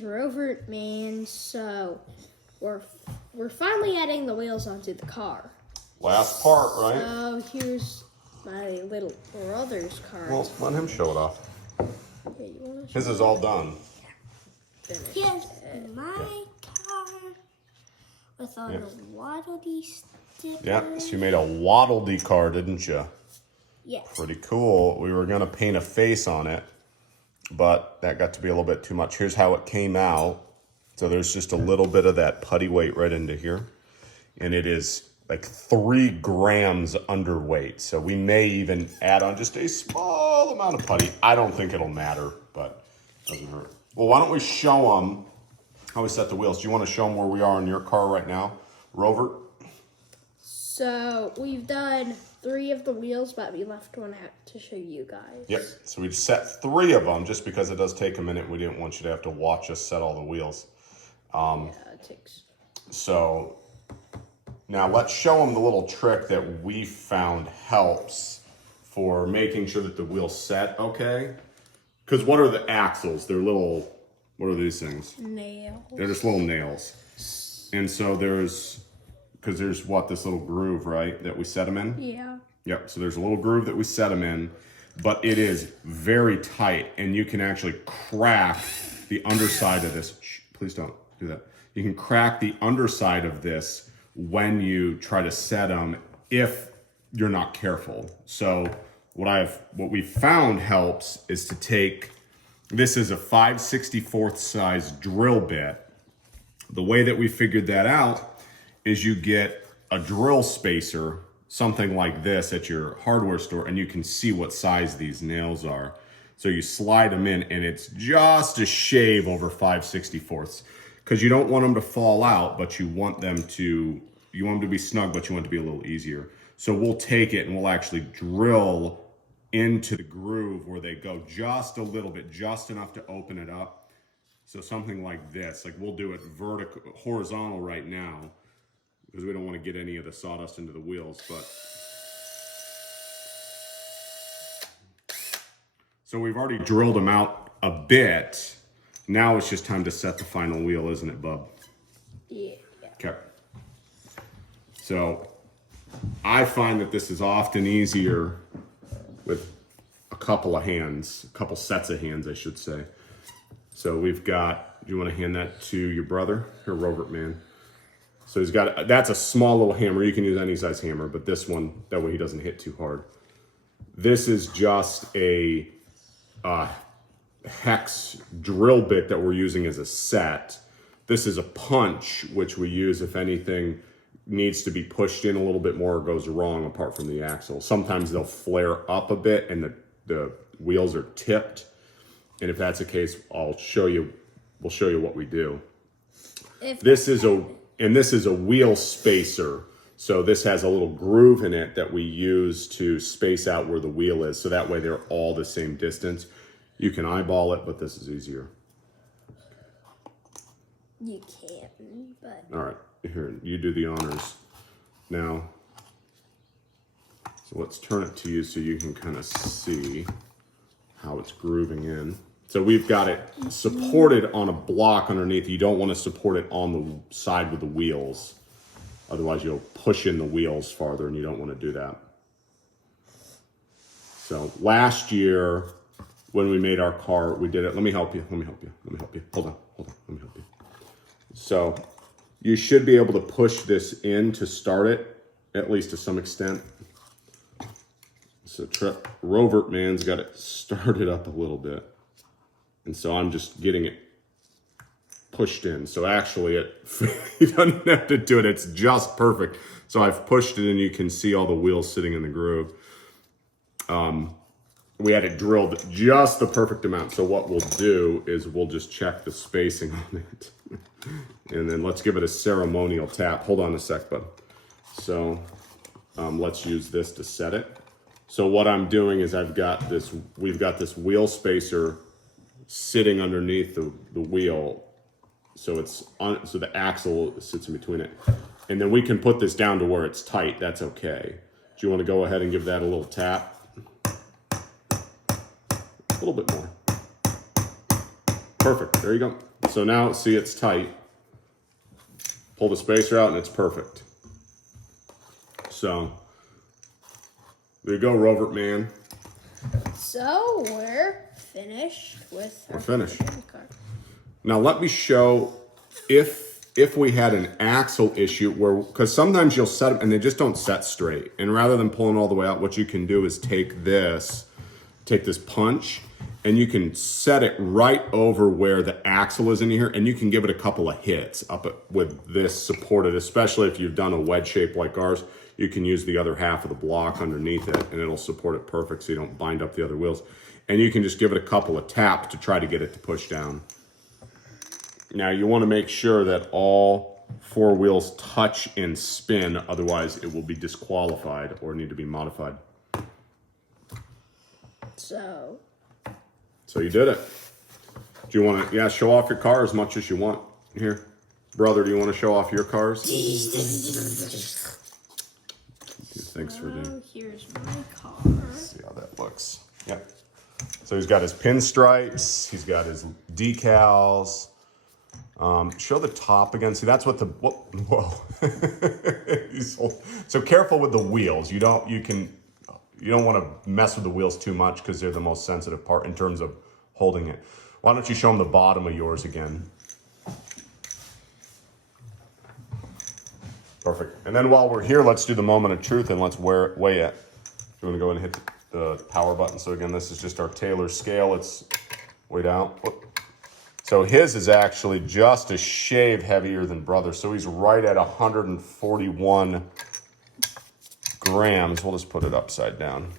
is Rover Man. So we're finally adding the wheels onto the car. Last part, right? So here's my little brother's car. Well, let him show it off. Yeah, you wanna show His is all done. Here's my car with all the waddle-dee stickers. Yeah, so you made a waddle-dee car, didn't you? Yeah. Pretty cool. We were going to paint a face on it, but that got to be a little bit too much. Here's how it came out. So there's just a little bit of that putty weight right into here. And it is like 3 grams underweight. So we may even add on just a small amount of putty. I don't think it'll matter, but it doesn't hurt. Well, why don't we show them how we set the wheels? Do you want to show them where we are in your car right now, Rover? So we've done 3 of the wheels, but we left one out to show you guys. Yep, so we set 3 of them just because it does take a minute. We didn't want you to have to watch us set all the wheels. Yeah, it takes. So now let's show them the little trick that we found helps for making sure that the wheels set okay. Because what are the axles? They're little, what are these things? Nails. They're just little nails. And so there's what, this little groove, right, that we set them in? Yeah. Yep, so there's a little groove that we set them in, but it is very tight, and you can actually crack the underside of this. Shh, please don't do that. You can crack the underside of this when you try to set them if you're not careful. So what we found helps is to take, this is a 5/64 size drill bit. The way that we figured that out is you get a drill spacer, something like this at your hardware store, and you can see what size these nails are. So you slide them in, and it's just a shave over 5/64, because you don't want them to fall out, but you want them to be snug, but you want it to be a little easier. So we'll take it and we'll actually drill into the groove where they go just a little bit, just enough to open it up. So something like this, like we'll do it horizontal right now, because we don't want to get any of the sawdust into the wheels, but. So we've already drilled them out a bit. Now it's just time to set the final wheel, isn't it, bub? Yeah. Okay. So I find that this is often easier with a couple of hands, a couple sets of hands, I should say. So we've got, do you want to hand that to your brother? Here, Rover Man. So he's got, that's a small little hammer. You can use any size hammer, but this one, that way he doesn't hit too hard. This is just a hex drill bit that we're using as a set. This is a punch, which we use if anything needs to be pushed in a little bit more or goes wrong apart from the axle. Sometimes they'll flare up a bit and the wheels are tipped. And if that's the case, we'll show you what we do. This is a wheel spacer. So this has a little groove in it that we use to space out where the wheel is. So that way they're all the same distance. You can eyeball it, but this is easier. You can, but. All right, here, you do the honors. Now, so let's turn it to you so you can kind of see how it's grooving in. So we've got it supported on a block underneath. You don't want to support it on the side with the wheels. Otherwise, you'll push in the wheels farther, and you don't want to do that. So last year, when we made our car, we did it. Let me help you. Hold on. Let me help you. So you should be able to push this in to start it, at least to some extent. So Rover Man's got it started up a little bit. And so I'm just getting it pushed in. So actually you don't have to do it. It's just perfect. So I've pushed it and you can see all the wheels sitting in the groove. We had it drilled just the perfect amount. So what we'll do is we'll just check the spacing on it. And then let's give it a ceremonial tap. Hold on a sec, bud. So let's use this to set it. So what I'm doing is we've got this wheel spacer sitting underneath the wheel. So so the axle sits in between it. And then we can put this down to where it's tight. That's okay. Do you want to go ahead and give that a little tap? A little bit more. Perfect. There you go. So now, see, it's tight. Pull the spacer out and it's perfect. So, there you go, Rovert Man. So we're finished with our finished. car. Now let me show if we had an axle issue where, because sometimes you'll set them and they just don't set straight. And rather than pulling all the way out, what you can do is take this punch and you can set it right over where the axle is in here, and you can give it a couple of hits with this supported, especially if you've done a wedge shape like ours. You can use the other half of the block underneath it and it'll support it perfect so you don't bind up the other wheels. And you can just give it a couple of taps to try to get it to push down. Now you want to make sure that all 4 wheels touch and spin, otherwise it will be disqualified or need to be modified. So you did it. Do you want to, show off your car as much as you want. Here, brother, do you want to show off your cars? Thanks for doing. Here's my car. Let's see how that looks. Yep. So he's got his pinstripes. He's got his decals. Show the top again. See, that's what the whoa. So careful with the wheels. You don't want to mess with the wheels too much because they're the most sensitive part in terms of holding it. Why don't you show them the bottom of yours again? Perfect. And then while we're here, let's do the moment of truth and let's weigh it. You want to go ahead and hit the power button. So again, this is just our Taylor scale. It's weighed out. Whoop. So his is actually just a shade heavier than brother. So he's right at 141 grams. We'll just put it upside down.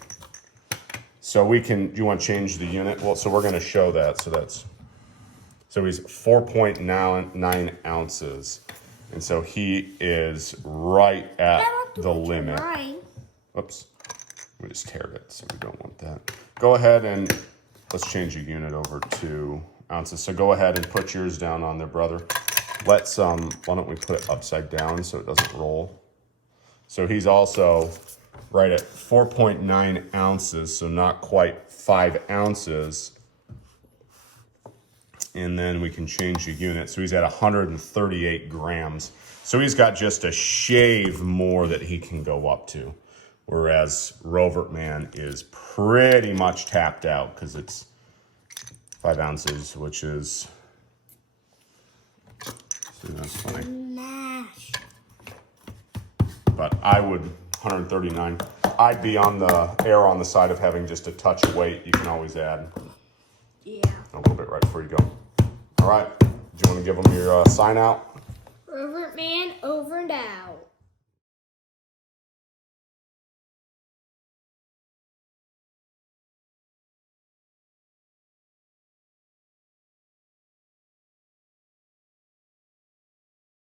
So we can, do you want to change the unit? Well, so we're going to show that. So he's 4.9 ounces. And so he is right at the limit. Oops. We just teared it, so we don't want that. Go ahead and let's change your unit over to ounces. So go ahead and put yours down on there, brother. Why don't we put it upside down so it doesn't roll? So he's also right at 4.9 ounces, so not quite 5 ounces. And then we can change the unit. So he's at 138 grams. So he's got just a shave more that he can go up to. Whereas Rovert Man is pretty much tapped out because it's 5 ounces, which is, see, that's funny. Mash. But I would, 139, I'd be on the err on the side of having just a touch of weight. You can always add a little bit right before you go. All right, do you want to give them your sign out? Rovert Man over and out.